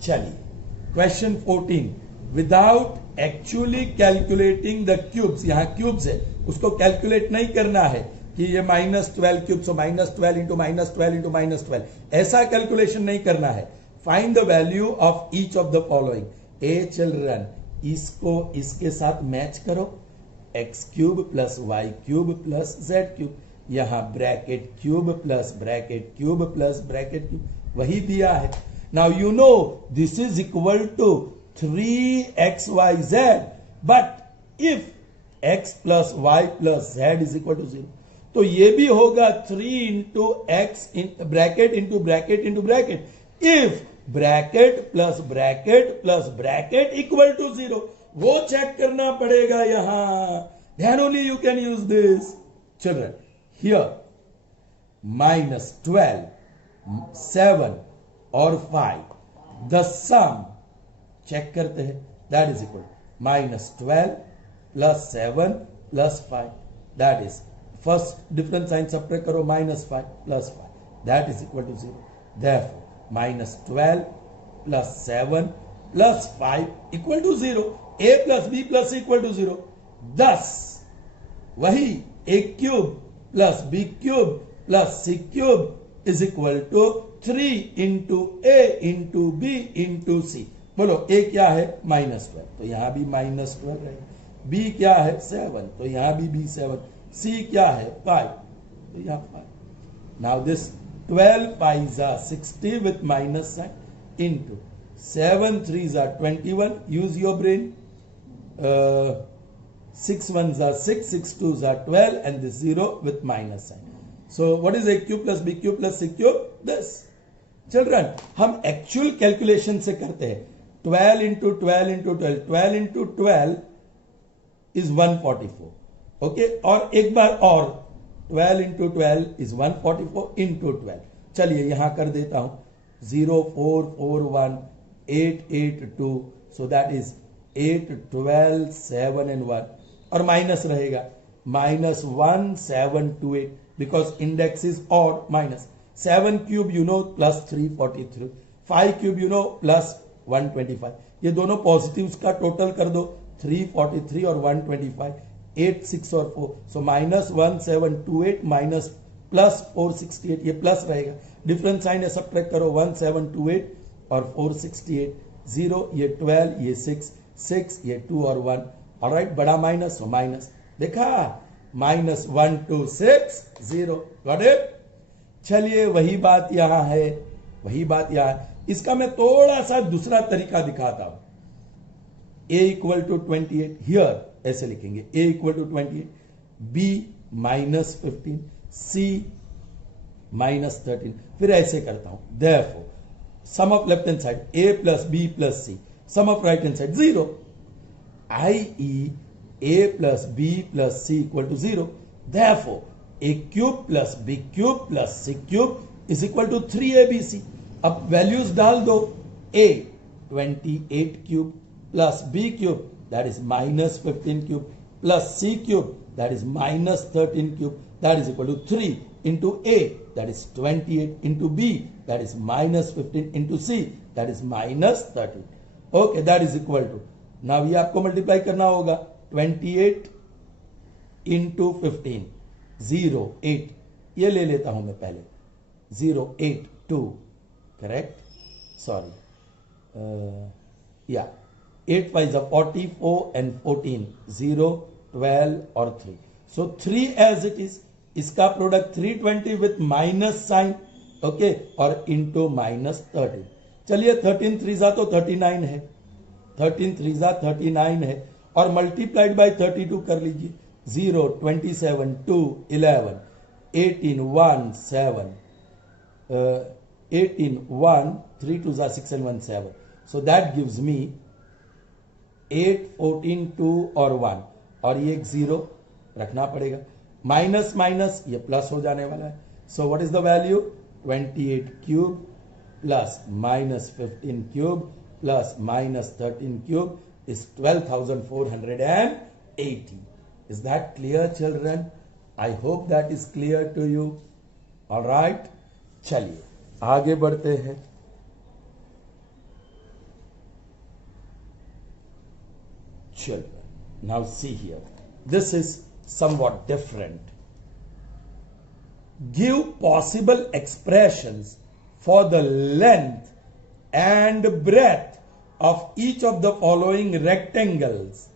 चलिए question 14, without actually calculating the cubes, यहां क्यूब्स है उसको कैलकुलेट नहीं करना है कि ये -12 क्यूब, सो -12 इंटू -12 इंटू -12, ऐसा कैलकुलेशन नहीं करना है। Find the value of each of the following. A children, इसको इसके साथ मैच करो, x cube plus y cube plus z cube, यहां bracket cube plus bracket cube plus bracket cube, वही दिया है। Now you know this is equal to 3xyz, but if x plus y plus z is equal to 0, तो ये भी होगा 3 into x bracket into bracket into bracket if bracket plus bracket equal to 0, वो check करना पड़ेगा यहां। Then only you can use this. Children, here -12, 7 और 5, the sum check करते हैं, that is equal -12 plus 7 plus 5, that is first difference sign subtract करो, -5 plus 5, that is equal to 0। Therefore -12 plus 7 plus 5 equal to 0, a plus b plus c equal to 0। thus वही a cube plus b cube plus c cube is equal to 3 into a into b into c. बोलो a क्या है? -12, तो यहां भी -12 रहेगा। b क्या है? 7, तो यहां भी b 7। c क्या है? 5, तो यहां 5। Now this 12 5s are 60 with minus sign into 7 3s are 21. Use your brain. 6 1s are 6, 6 2s are 12, and this 0 with minus sign. So what is a cube plus b cube plus c cube? This. Children, हम actual calculation से करते हैं। 12 into 12 into 12, 12 into 12 is 144। Okay, और एक बार और 12 into 12 is 144 into 12। चलिए यहां कर देता हूं 0 4 4 1 8 8 2, सो दैट इज 8 12 7 and 1, और माइनस रहेगा -1 7 2 8 बिकॉज इंडेक्स इज और minus. 7 cube you know plus 343, 5 cube you know plus 125, ये दोनों पॉजिटिव्स का टोटल कर दो, 343 और 125, 8 6 और 4, सो -1728 माइनस प्लस 468, ये प्लस रहेगा। डिफरेंस साइन है, सब्ट्रैक्ट करो, 1728 और 468, 0 ये 12 ये 6 6 ये 2 और 1, ऑलराइट, बड़ा माइनस हो माइनस, देखा, -1 2 6 0, गॉट इट। चलिए वही बात यहां है, वही बात यहां है। इसका मैं थोड़ा सा दूसरा तरीका दिखाता हूं। a इक्वल टू 28, हियर ऐसे लिखेंगे, a equal to 28, b -15, c -13, फिर ऐसे करता हूं, therefore sum of left hand side a plus b plus c, sum of right hand side 0, i.e. a plus b plus c equal to 0. Therefore, a cube plus b cube plus c cube is equal to 3abc. अब values डाल दो, a 28 cube plus b cube that is -15 cube plus c cube that is -13 cube that is equal to 3 into a that is 28 into b that is -15 into c that is -13. Okay, that is equal to, now ये आपको multiply करना होगा, 28 into 15, 0 8, ये ले लेता हूं मैं पहले, 0 8 2, करेक्ट, सॉरी, या 8 5 44 and 14, 0 12 और 3, सो 3 एज इट इज, इसका product 320 with minus sign, okay, और इंटू -13। चलिए 13 3 तो 39 है, 13 3 39 है, और मल्टीप्लाइड बाय 32 कर लीजिए, 0 27 2 11 18 1 7, 18 1 3 2 6 and 1 7, so that gives me 8 14 2 और 1, और ये एक 0 रखना पड़ेगा, माइनस माइनस ये प्लस हो जाने वाला है, so what is the value, 28 cube plus minus 15 cube plus minus 13 cube is 12,480. Is that clear, children? I hope that is clear to you. All right. चलिए आगे बढ़ते हैं. Children, now see here. This is somewhat different. Give possible expressions for the length and breadth of each of the following rectangles.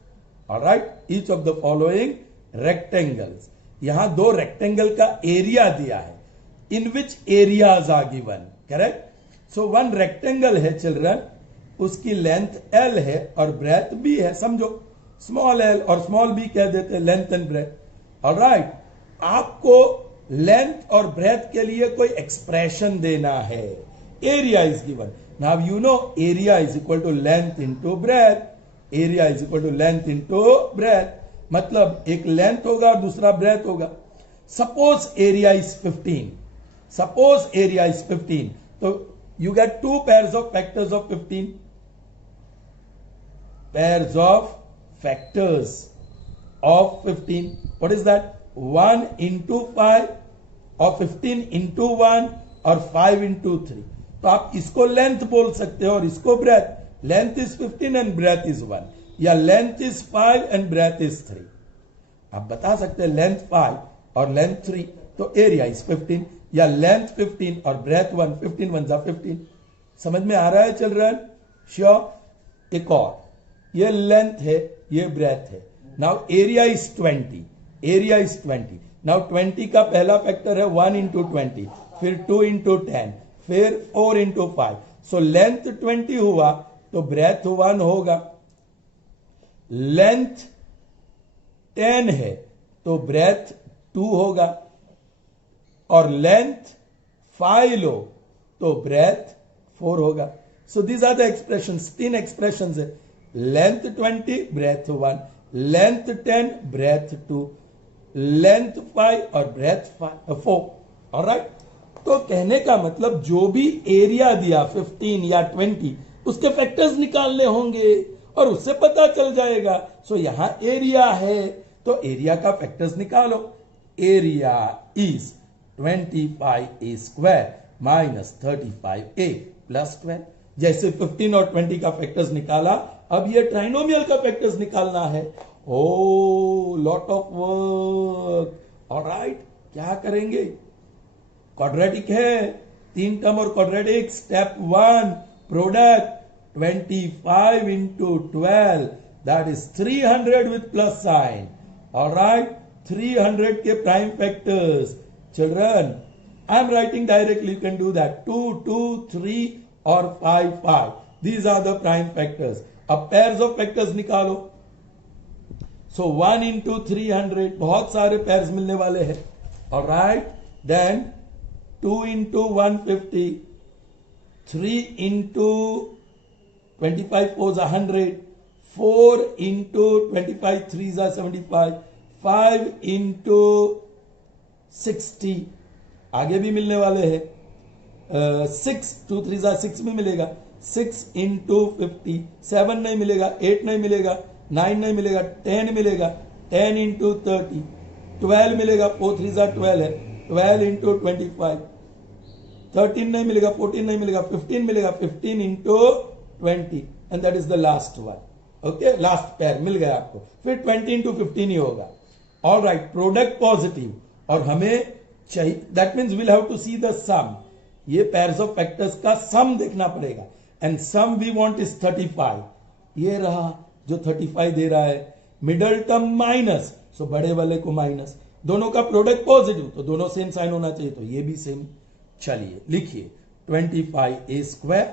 All right, each of the following rectangles. यहां दो rectangle का area दिया है. In which areas are given? Correct? So one rectangle है children, उसकी length L है और breadth भी है. समझो, स्मॉल l और स्मॉल b कह देते हैं, लेंथ एंड ब्रेथ. ऑलराइट, आपको लेंथ और ब्रेथ के लिए कोई एक्सप्रेशन देना है. Area is given. Now you know area is equal to length into breadth. Area is equal to length into breadth. मतलब एक लेंथ होगा और दूसरा ब्रेथ होगा. Suppose area is 15. Suppose area is 15, तो you get two pairs of factors of 15. Pairs of factors of 15. What is that? 1 into 5 or 15 into 1 or 5 into 3. तो आप इसको लेंथ बोल सकते हो और इसको breadth. Length is 15 and breadth is 1, या length is 5 and breadth is 3. आप बता सकते हैं लेंथ 5 और लेंथ 3, तो एरिया इज 15, या लेंथ 15 और ब्रेथ 1. 15 1 जा 15. समझ में आ रहा है चिल्ड्रन? श्योर. एक और, ये लेंथ है, ये ब्रेथ है. Now area is 20. Area is 20. Now 20 का पहला फैक्टर है 1 इंटू 20, फिर 2 इंटू 10, फिर 4 इंटू 5. सो लेंथ 20 हुआ तो ब्रेथ 1 होगा. लेंथ 10 है तो ब्रेथ 2 होगा, और लेंथ 5 लो तो ब्रेथ 4 होगा. So these are the expressions. 3 expressions है. Length 20 breadth 1, length 10 breadth 2, length 5 और ब्रेथ 4. ऑलराइट. तो कहने का मतलब जो भी एरिया दिया 15 या 20, उसके फैक्टर्स निकालने होंगे और उससे पता चल जाएगा. सो यहां एरिया है तो एरिया का फैक्टर्स निकालो. Area is 25a square minus 35a plus 12. जैसे 15 और 20 का फैक्टर्स निकाला, अब ये ट्राइनोमियल का फैक्टर्स निकालना है. ओ, लॉट ऑफ वर्क. ऑलराइट, क्या करेंगे? क्वाड्रेटिक है, 3 टर्म और quadratic. Step 1, product 25 into 12, that is 300 with plus sign. Alright, 300 के prime factors. Children, I am writing directly. You can do that. 2, 2, 3 or 5, 5. These are the prime factors. अब pairs of factors निकालो. So 1 into 300, बहुत सारे pairs मिलने वाले हैं. Alright, then 2 into 150, 3 into 25 4s are 100, 4 into 25 3s are 75, 5 into 60, आगे भी मिलने वाले हैं. 6 2 3 6 भी मिलेगा. 6 into 50, 7 नहीं मिलेगा, 8 नहीं मिलेगा, 9 नहीं मिलेगा, 10 मिलेगा. 10 into 30, 12 मिलेगा. 4 3 12 है. 12 into 25, 13 नहीं मिलेगा, 14 नहीं मिलेगा, 15 मिलेगा. 15 into 20, and that is the last one. Okay, last pair मिल गया आपको. फिर 20 into 15 ही होगा. All right, प्रोडक्ट पॉजिटिव, और हमें चाहिए, that means will have to see the sum. ये पेयर्स ऑफ फैक्टर्स का सम देखना पड़ेगा, and sum we want is 35. ये रहा जो 35 दे रहा है. मिडल टर्म माइनस, सो बड़े वाले को माइनस. दोनों का प्रोडक्ट पॉजिटिव, तो दोनों सेम साइन होना चाहिए, तो ये भी सेम. चलिए लिखिए, 25a square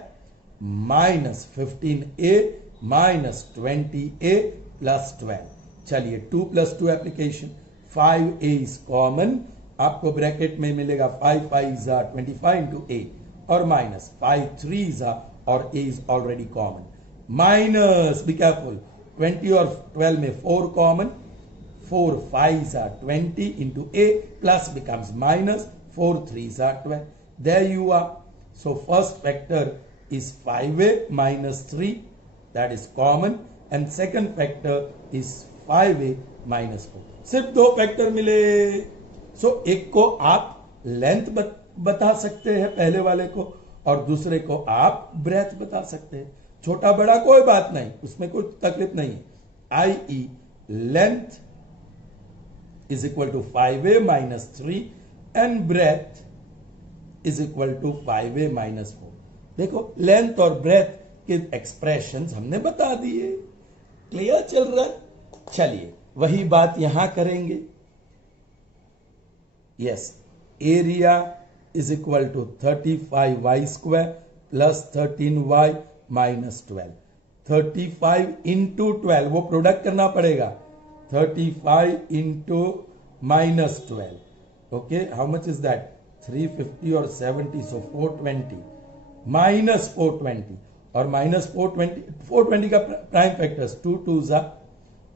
minus 15a minus 20a plus 12. चलिए 2 plus 2 application. 5a is common, आपको ब्रैकेट में मिलेगा 5 5s are 25 into a, और माइनस 5 3s are, और a is already common. Minus, be careful, 20 और 12 में 4 common. 4 5s are 20 into a, plus becomes minus 4 3s are 12. There you are. So first factor is 5a minus 3, that is common, and second factor is 5a minus 4. सिर्फ दो factor मिले. सो एक को आप length बता सकते हैं पहले वाले को, और दूसरे को आप ब्रेथ बता सकते हैं. छोटा बड़ा कोई बात नहीं, उसमें कोई तकलीफ नहीं है. i.e. Length is equal to 5a minus 3 and breadth is equal to 5a minus 4. देखो लेंथ और ब्रेथ के एक्सप्रेशंस हमने बता दिए. Clear children? चलिए वही बात यहां करेंगे. Yes, area is equal to 35y square plus 13y minus 12. 35 into 12, वो प्रोडक्ट करना पड़ेगा. 35 into minus 12. Okay, how much is that? 350 or 70, so 420 minus 420, और minus 420 का प्राइम फैक्टर्स 2 2 जा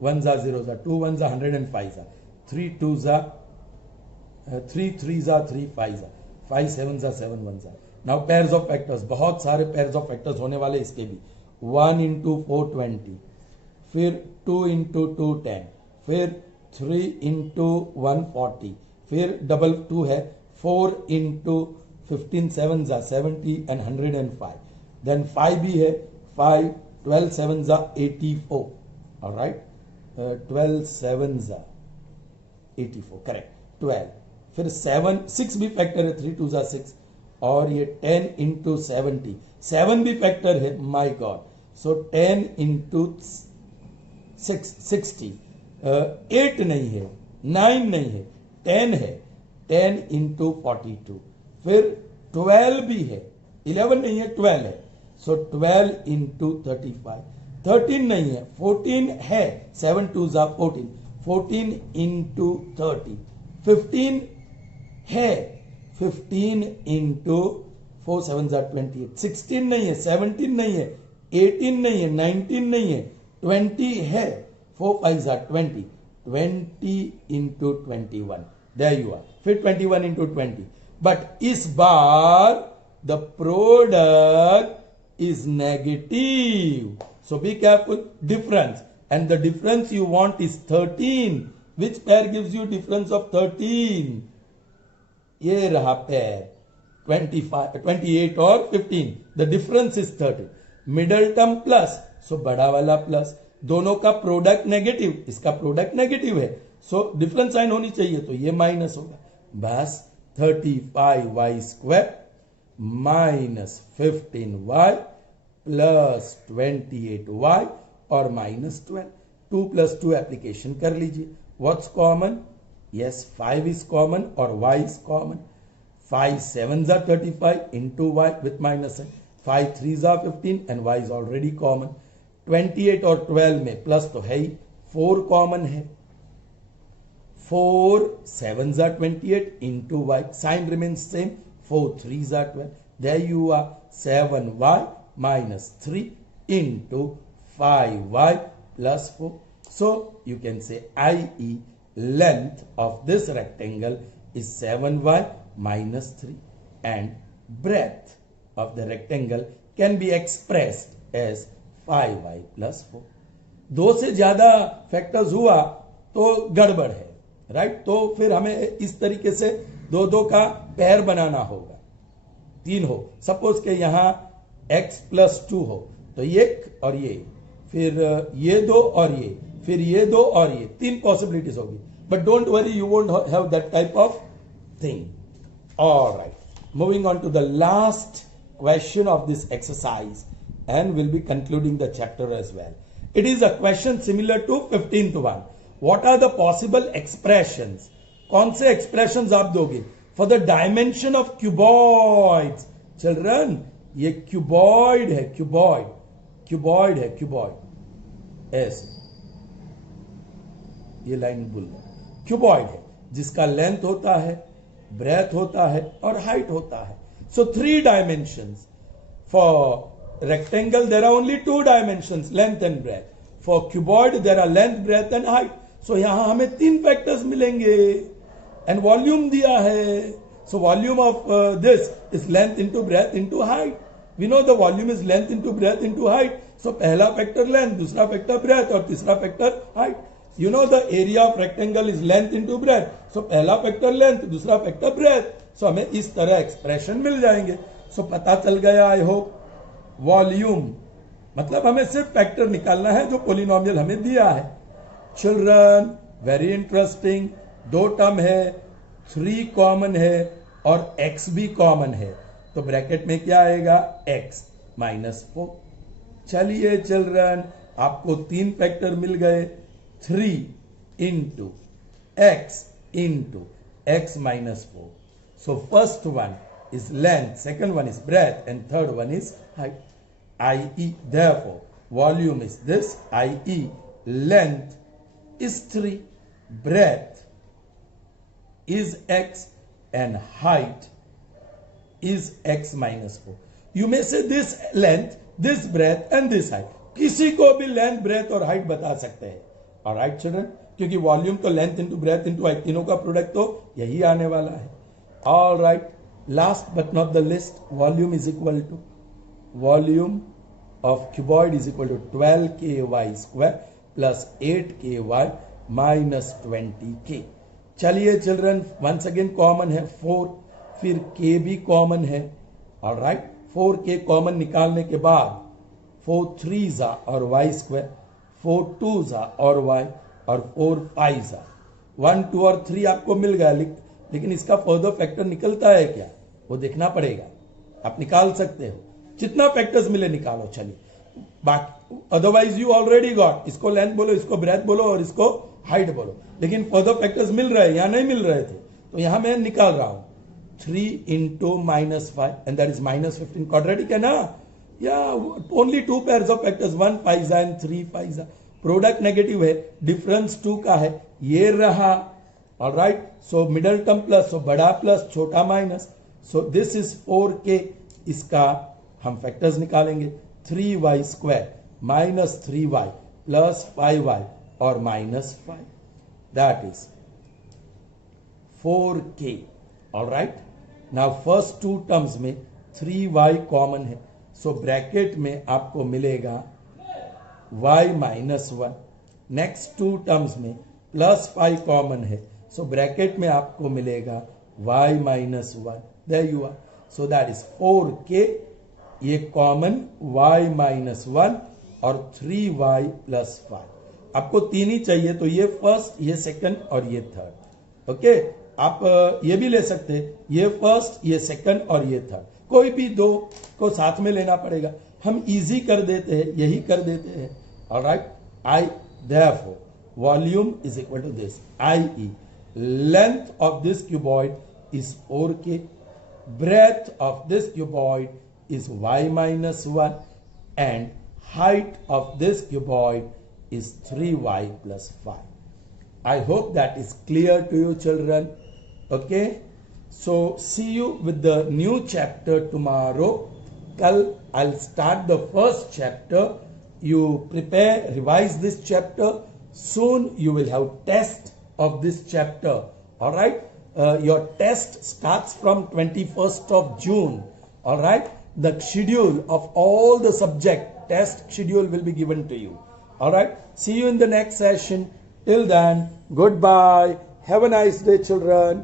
1 जा 0 जा 2 1 जा 105 जा 3 2 जा 3 3 जा 3 5 जा 5 7 जा 7 1 जा. नाउ पेयर्स ऑफ फैक्टर्स, बहुत सारे पेयर्स ऑफ फैक्टर्स होने वाले इसके भी. 1 into 420, फिर 2 into 210, फिर 3 into 140, फिर डबल 2 है 4 into 15 7 जा 70 and 105. देन 5 भी है 5 12 7 जा 84. ऑलराइट, 12 7 जा 84, करेक्ट. 12, फिर 7 6 भी फैक्टर है 3 2 जा 6, और ये 10 into 70, 7 भी फैक्टर है. My God, so 10 into 6 60. 8 नहीं है, 9 नहीं है, 10 है. 10 into 42, फिर 12 भी है, 11 नहीं है, 12 है. सो 12 into 35. 13 नहीं है, 14 है, 7 2 जा 14, 14 into 30. 15 है, 15 into 4 7 जा 28. 16 नहीं है, 17 नहीं है, 18 नहीं है, 19 नहीं है, 20 है, 4 5 जा 20. 20 into 21. There you are. फिर 21 into 20. But इस बार the product is negative. So be careful. Difference. And the difference you want is 13. Which pair gives you difference of 13? ये रहा pair. 25, 28 और 15. The difference is 13. Middle term plus. So बड़ा वाला plus. दोनों का product negative, इसका product negative है, so difference sign होनी चाहिए, तो ये माइनस होगा. बस 35y square minus 15y plus 28y और माइनस 12. 2 plus 2 एप्लीकेशन कर लीजिए. What's common? Yes, 5 is common और y इज कॉमन. 5 7 जा 35 into y with minus है. 5 3 जा 15 and y is already common. 28 और 12 में प्लस तो है ही, 4 कॉमन है. 4 7 जा 28 into y, sign remains same. 4 3 जा 12. There you are. 7y minus 3 into 5y plus 4. So you can say i.e. length of this rectangle is 7y minus 3 and breadth of the rectangle can be expressed as 5y plus 4. 2 से ज्यादा factors हुआ तो गड़बड़ है, right? तो फिर हमें इस तरीके से 2 का पेयर बनाना होगा. 3 हो, सपोज के यहां x plus 2 हो, तो ये और ये, फिर ये 2 और ये, फिर ये 2 और ये, 3 पॉसिबिलिटीज होगी. But don't worry, you won't have that type of thing. Alright, moving on to the last question of this exercise and we'll be concluding the chapter as well. It is a question similar to 15th one. What are the possible expressions? कौन से expressions आप दोगे for the dimension of cuboids? Children, ये cuboid है, cuboid है, cuboid ऐसे ये line बोल रहा. cuboid है जिसका लेंथ होता है, ब्रेथ होता है और हाइट होता है. So 3 dimensions. For rectangle there are only 2 dimensions, length and breadth. For cuboid there are length, breadth and height. So यहां हमें 3 फैक्टर्स मिलेंगे and वॉल्यूम दिया है. So volume of this is length into breadth into height. We know the volume is length into breadth into height. So पहला factor length, दूसरा factor breadth और तीसरा factor height. You know the area of rectangle is length into breadth. So पहला factor length, दूसरा factor breadth. So हमें इस तरह expression मिल जाएंगे. So पता चल गया I hope. Volume मतलब हमें सिर्फ फैक्टर निकालना है जो पोलिनोमियल हमें दिया है. Children very interesting. दो टर्म है, 3 कॉमन है और x भी कॉमन है. तो ब्रैकेट में क्या आएगा? x -4. चलिए चिल्ड्रन, आपको 3 फैक्टर मिल गए. 3 into x into x -4. So first one is length, second one is breadth, and third one is height. i.e. therefore volume is this, i.e. length is 3, breadth is x, and height is x -4. You may say this length, this breadth and this height. किसी को भी length, breath और height बता सकते हैं. Alright children, क्योंकि volume तो length into breadth into height तीनों का प्रोडक्ट तो यही आने वाला है. Alright, last but not the least, volume is equal to volume of cuboid is equal to 12ky square plus 8ky minus 20k. चलिए चिल्ड्रन, वंस अगेन कॉमन है 4, फिर k भी कॉमन है. ऑलराइट, 4k कॉमन निकालने के बाद 4 3s और y square, 4 2s और y और 4 5s. 1 2 और 3 आपको मिल गया, लेकिन इसका फर्दर फैक्टर निकलता है क्या, वो देखना पड़ेगा. आप निकाल सकते हो, जितना फैक्टर्स मिले निकालो. चलिए, बाकी अदरवाइज यू ऑलरेडी गॉट. इसको लेंथ बोलो, इसको ब्रेथ बोलो और इसको हाइट बोलो, लेकिन फर्दर फैक्टर्स मिल रहे हैं, यहां नहीं मिल रहे थे, तो यहां मैं निकाल रहा हूं. 3 इंटू -5 एंड दैट इज -15. क्वाड्रेटिक है ना, या only 2 pairs of factors, 1 5 and 3 5. Product negative है, डिफरेंस 2 का है, ये रहा. Alright, so middle term plus, so बड़ा प्लस छोटा minus. So this is 4k. इसका हम फैक्टर्स निकालेंगे. 3y square minus 3y plus 5y और -5, that is 4k. Alright, now first 2 terms में 3y कॉमन है, सो ब्रैकेट में आपको मिलेगा y -1. नेक्स्ट 2 टर्म्स में +5 कॉमन है, सो ब्रैकेट में आपको मिलेगा y -1. There you are. So that is 4k, ये कॉमन y -1 और 3y + 5. आपको 3 ही चाहिए, तो ये फर्स्ट, ये सेकंड और ये थर्ड. ओके, आप ये भी ले सकते हैं, ये फर्स्ट, ये सेकंड और ये थर्ड. कोई भी 2 को साथ में लेना पड़ेगा. हम इजी कर देते हैं, यही कर देते हैं. Alright, therefore volume is equal to this, i.e. length of this cuboid is 4k, breadth of this cuboid is y -1, and height of this cuboid is 3y + 5. I hope that is clear to you children. Okay, so see you with the new chapter tomorrow. Kal I'll start the first chapter. You prepare, revise this chapter. Soon you will have test of this chapter. All right, your test starts from 21st of June. All right, the schedule of all the subject test schedule will be given to you. All right, see you in the next session. Till then, goodbye. Have a nice day children.